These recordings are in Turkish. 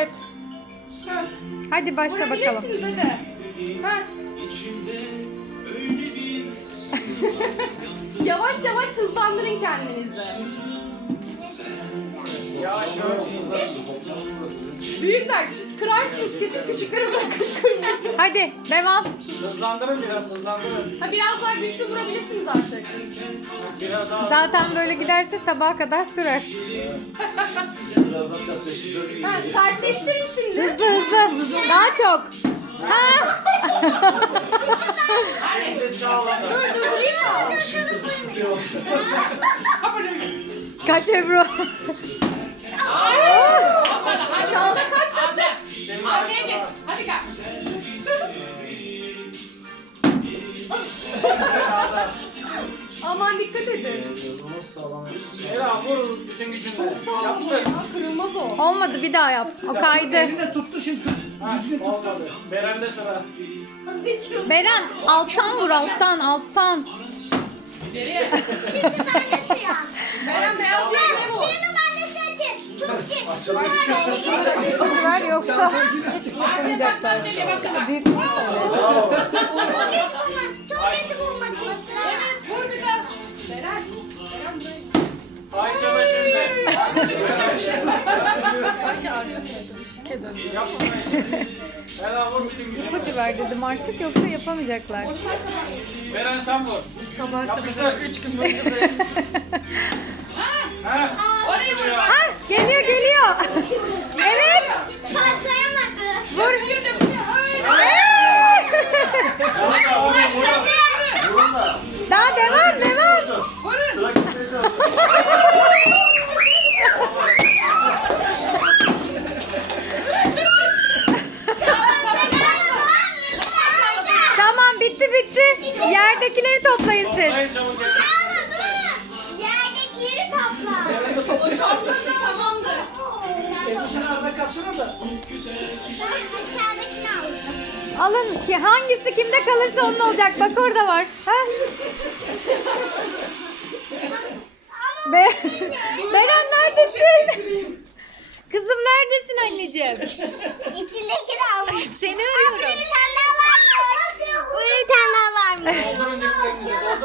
Evet. Ha, Hadi başla bakalım. hadi. Ha. yavaş yavaş hızlandırın kendinizi. Yavaş yavaş hızlan. Büyükler siz kırarsınız kesin küçüklere bırakın kırmayın. Hadi devam. Hızlandırın biraz hızlandırın. Ha biraz daha güçlü vurabilirsiniz artık. Biraz daha. Zaten böyle giderse sabaha kadar sürer. Birazdan sertleştireceğiz. Ha, sertleştirin şimdi. Hızlı hızlı. Daha çok. Ha? Dur durdurayım mı? Kaç Ebru? Çağla kaç kaç kaç. Şimdi Arkaya geç. Hadi gel. Aman dikkat edin. Ela vur bütün gücünle. Ha, Kırılmaz o. Olmadı bir daha yap. O kaydı. Eline tuttu şimdi tut. Düzgün tut. olmadı. Beren'de sıra. Beren alttan vur alttan alttan. Geriye. Beren beyaz değil ne bu? Ver yoksa hiç yapamayacaklar. Büyük bir böyle. Ay. İpucu ver dedim artık yoksa yapamayacaklar. Beren sen vur. Yapıştır. Üç gün boyunca Ha. Orayı vur bak. Ah geliyor geliyor. Evet. Vur. Döküyor döküyor. Hayır. Vurun da. Daha devam devam. Sıra gitmesi lazım. Tamam bitti bitti. Yerdekileri toplayın siz. Hayır çabuk. Yerdekileri topla. Boşandı tamamdır. Ebru sen arada kalsana da. Ben aşağıdakini aldım. Alın ki hangisi kimde kalırsa onun olacak. Bak orada var. Ha? Be Beren neredesin? Kızım neredesin anneciğim? İçindekini almış.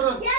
Yeah.